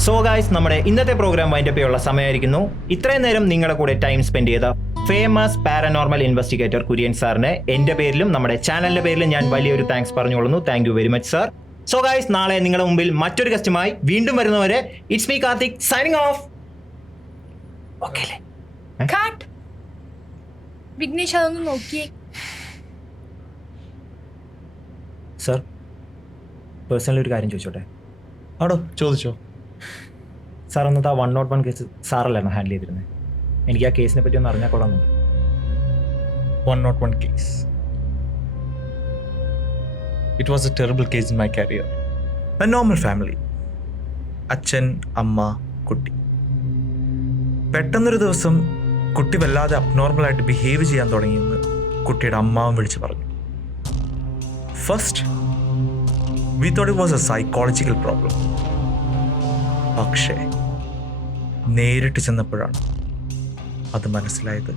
So guys, നമ്മുടെ ഇന്നത്തെ programme wind up ചെയ്യാനുള്ള സമയമായിരിക്കുന്നു. ഇത്രയും നേരം നിങ്ങളുടെ കൂടെ ടൈം സ്പെൻഡ് ചെയ്ത ഫേമസ് പാരനോർമൽ ഇൻവെസ്റ്റിഗേറ്റർ കുര്യൻ സാറിന് എൻ്റെ പേരിലും നമ്മുടെ ചാനലിന്റെ പേരിലും ഞാൻ വലിയൊരു താങ്ക്സ് പറഞ്ഞുകൊള്ളുന്നു. Thank you very much sir. So guys, നാളെ നിങ്ങളുടെ മുമ്പിൽ മറ്റൊരു ഗസ്റ്റുമായി വീണ്ടും വരുന്നവരെ it's me Karthik signing off. Okay അല്ലേ? വിഘ്നേഷ് അതൊന്ന് നോക്കിയേ. സർ, പേഴ്സണലി ഒരു കാര്യം ചോദിച്ചോട്ടെ? ആടോ, ചോദിച്ചോ. സാർ അന്നത്തെ ആ 101 കേസ് സാറല്ലായിരുന്നു ഹാൻഡിൽ ചെയ്തിരുന്നത്. എനിക്ക് ആ കേസിനെ പറ്റി ഒന്ന് അറിഞ്ഞാൽ കൊള്ളാമെന്നുണ്ട്. 101 case. It was a terrible case in my career. A normal family. അച്ഛൻ, അമ്മ, കുട്ടി. പെട്ടെന്നൊരു ദിവസം കുട്ടി വല്ലാതെ അബ്നോർമലായിട്ട് ബിഹേവ് ചെയ്യാൻ തുടങ്ങിയെന്ന് കുട്ടിയുടെ അമ്മാവും വിളിച്ച് പറഞ്ഞു. First we thought it was A psychological problem. പക്ഷേ നേരിട്ട് ചെന്നപ്പോഴാണ് അത് മനസ്സിലായത്.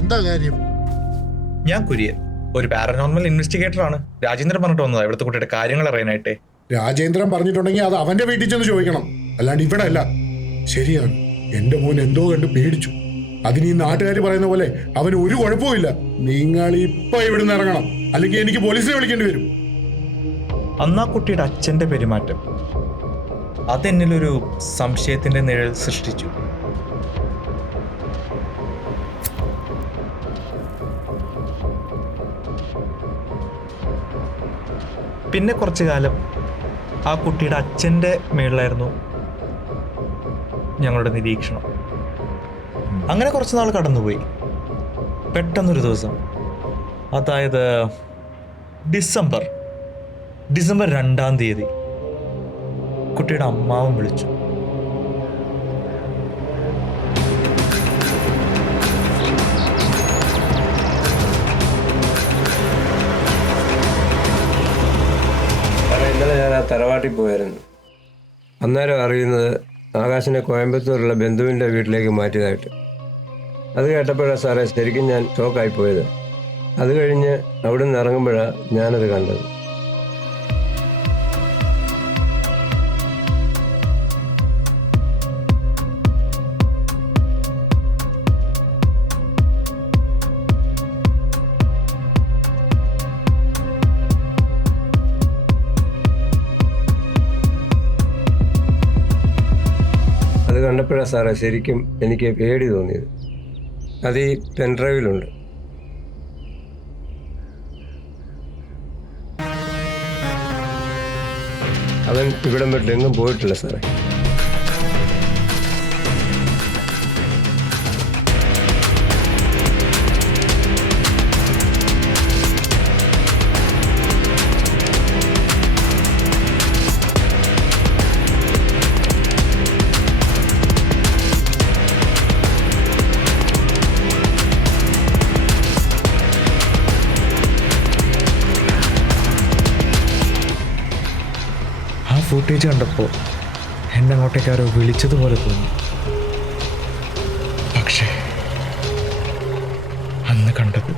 എന്താ കാര്യം? ഞാൻ കുര്യൻ, ഒരു പാരനോർമൽ ഇൻവെസ്റ്റിഗേറ്റർ ആണ്. രാജേന്ദ്രൻ പറഞ്ഞിട്ട് വന്നതാ ഇവിടുത്തെ കുട്ടിയുടെ കാര്യങ്ങൾ അറിയാനായിട്ട്. രാജേന്ദ്രൻ പറഞ്ഞിട്ടുണ്ടെങ്കിൽ അത് അവന്റെ വീട്ടിൽ ചെന്ന് ചോദിക്കണം, അല്ലാണ്ട് ഇവിടെ അല്ല. ശരിയാണ്, എന്റെ മോൻ എന്തോ കണ്ട് പേടിച്ചു. അതിന് ഈ നാട്ടുകാർ പറയുന്ന പോലെ അവന് ഒരു കുഴപ്പമില്ല. നിങ്ങൾ ഇപ്പൊ ഇവിടുന്ന് ഇറങ്ങണം, അല്ലെങ്കിൽ എനിക്ക് പോലീസിനെ വിളിക്കേണ്ടി വരും. അന്നാ കുട്ടിയുടെ അച്ഛന്റെ പെരുമാറ്റം അതെന്നിലൊരു സംശയത്തിന്റെ നിഴൽ സൃഷ്ടിച്ചു. പിന്നെ കുറച്ചു കാലം ആ കുട്ടിയുടെ അച്ഛൻ്റെ മേളിലായിരുന്നു ഞങ്ങളുടെ നിരീക്ഷണം. അങ്ങനെ കുറച്ച് നാൾ കടന്നുപോയി. പെട്ടെന്നൊരു ദിവസം, അതായത് ഡിസംബർ 2-ാം തീയതി കുട്ടിയുടെ അമ്മാവും വിളിച്ചു. ഇന്നലെ ഞാൻ ആ തറവാട്ടിൽ പോയായിരുന്നു. അന്നേരം അറിയുന്നത് ആകാശിനെ കോയമ്പത്തൂരുള്ള ബന്ധുവിൻ്റെ വീട്ടിലേക്ക് മാറ്റിയതായിട്ട്. അത് കേട്ടപ്പോഴാണ് സാറേ ശരിക്കും ഞാൻ ഷോക്കായി പോയത്. അത് കഴിഞ്ഞ് അവിടെ നിന്ന് ഇറങ്ങുമ്പോഴാണ് ഞാനത് കണ്ടത്. അത് കണ്ടപ്പോഴാണ് സാറേ ശരിക്കും എനിക്ക് പേടി തോന്നിയത്. അത് ഈ പെൻഡ്രൈവിലുണ്ട്. അവൻ ഇവിടം വിട്ട് എങ്ങും പോയിട്ടില്ല സാറേ. ഫുട്ടേജ് കണ്ടപ്പോൾ എന്നെ അങ്ങോട്ടേക്ക് ആരോ വിളിച്ചതുപോലെ തോന്നി. പക്ഷേ അന്ന് കണ്ടത്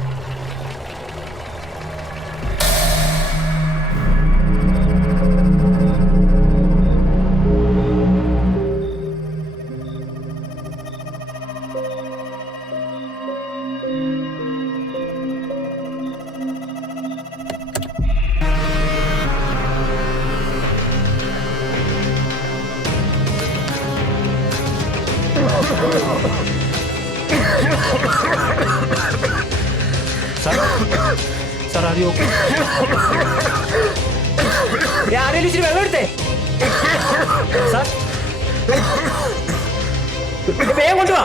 Sir, are you okay? Yeah, are കയ്യിൽ ഇച്ചിരി വെള്ളം എടുത്തേ. സാർ വേഗം കൊണ്ടുവാ.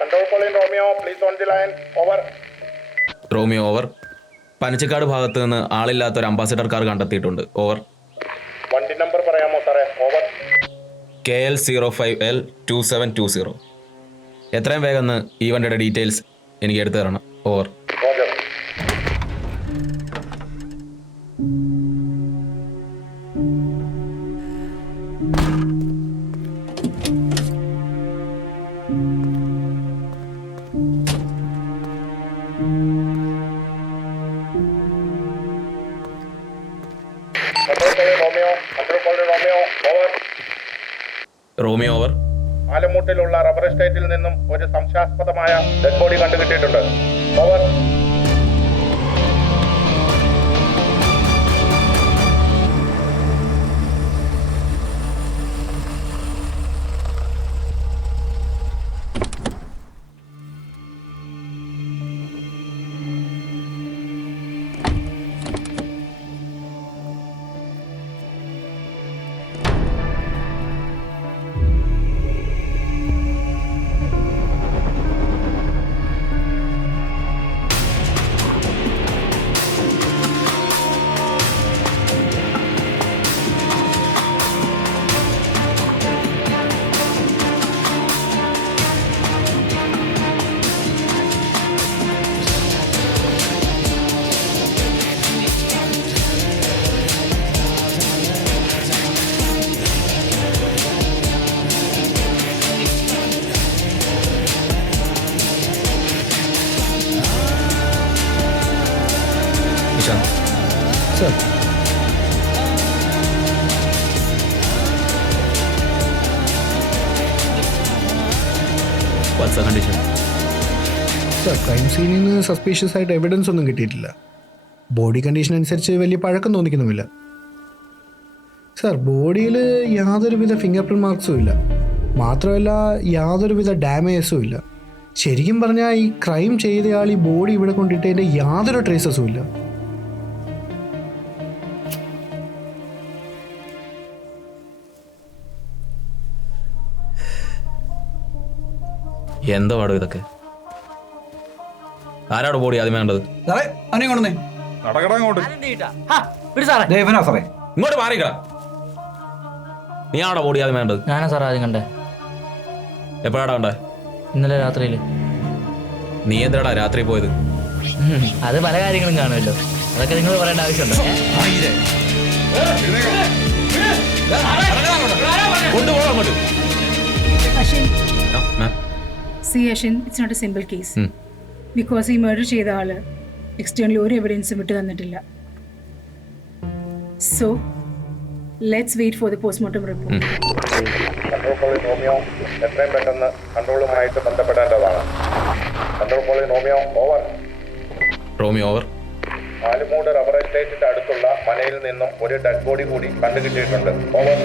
Control calling Romeo, please on the line, over. Romeo over. Panachikkad ഭാഗത്ത് നിന്ന് ആളില്ലാത്ത ഒരു അംബാസിഡർ കാർ കണ്ടെത്തിയിട്ടുണ്ട്. ഓവർ. വണ്ടി നമ്പർ പറയാമോ സാറേ? ഓവർ. KL05L2720. എത്രയും വേഗം ഈ വണ്ടിയുടെ ഡീറ്റെയിൽസ് എനിക്ക് എടുത്തു തരണം. Over. Roger. Control calling Romeo, over. Romeo over. ആലമൂട്ടിലുള്ള റബ്ബർ എസ്റ്റേറ്റിൽ നിന്നും ഒരു സംശയാസ്പദമായ ഡെഡ് ബോഡി കണ്ടുകിട്ടിയിട്ടുണ്ട്. Over. Nishant. Sir, what's the condition? Sir, crime സീനിൽ നിന്ന് സസ്പീഷ്യസ് ആയിട്ട് എവിഡൻസ് ഒന്നും കിട്ടിയിട്ടില്ല. ബോഡി കണ്ടീഷൻ അനുസരിച്ച് വലിയ പഴക്കം തോന്നിക്കുന്നുമില്ല. സർ, ബോഡിയിൽ യാതൊരുവിധ ഫിംഗർ പ്രിന്റ് മാർക്സും ഇല്ല. മാത്രമല്ല യാതൊരുവിധ ഡാമേജസും ഇല്ല. ശരിക്കും പറഞ്ഞാൽ ഈ ക്രൈം ചെയ്തയാൾ ഈ ബോഡി ഇവിടെ കൊണ്ടിട്ടതിൻ്റെ യാതൊരു ട്രേസസും ഇല്ല. എന്താ പാടും ഇതൊക്കെ? ആരാണ് ബോഡി ആദ്യം വേണ്ടത്? സാറേ അവനെ കൊണ്ടുവന്നേ. നടക്കടാ അങ്ങോട്ട്. ദേവനാ സാറേ. ഇങ്ങോട്ട് മാറിക്ക. നീ ആണോ ബോഡി ആദ്യം വേണ്ടത്? ഞാനാ സാർ ആദ്യം കണ്ടേ. എപ്പോഴാടാ കണ്ടേ? ഇന്നലെ രാത്രിയിൽ. നീ എന്തിനാടാ രാത്രി പോയത്? അത് പല കാര്യങ്ങളും കാണുമല്ലോ, അതൊക്കെ നിങ്ങൾ പറയേണ്ട ആവശ്യമുണ്ടോ? കൊണ്ടുപോകാം അങ്ങോട്ട്. Ashin, ആ, മാം. see Ashin, it's not a simple case. Because ഈ മർഡർ ചെയ്ത ആള് എക്സ്റ്റേണലി ഒരു എവിഡൻസും വിട്ടു തന്നിട്ടില്ല. So, let's wait for the postmortem report. Control calling Romeo, എത്രയും പെട്ടെന്ന് കൺട്രോളുമായിട്ട് ബന്ധപ്പെടേണ്ടതാണ്. Control calling Romeo, over. Romeo over. Alumoodu rubber എസ്റ്റേറ്റിന്റെ അടുത്തുള്ള മനയിൽ നിന്നും ഒരു ഡെഡ് ബോഡി കൂടി കണ്ടുകിട്ടിയിട്ടുണ്ട്. ഓവർ.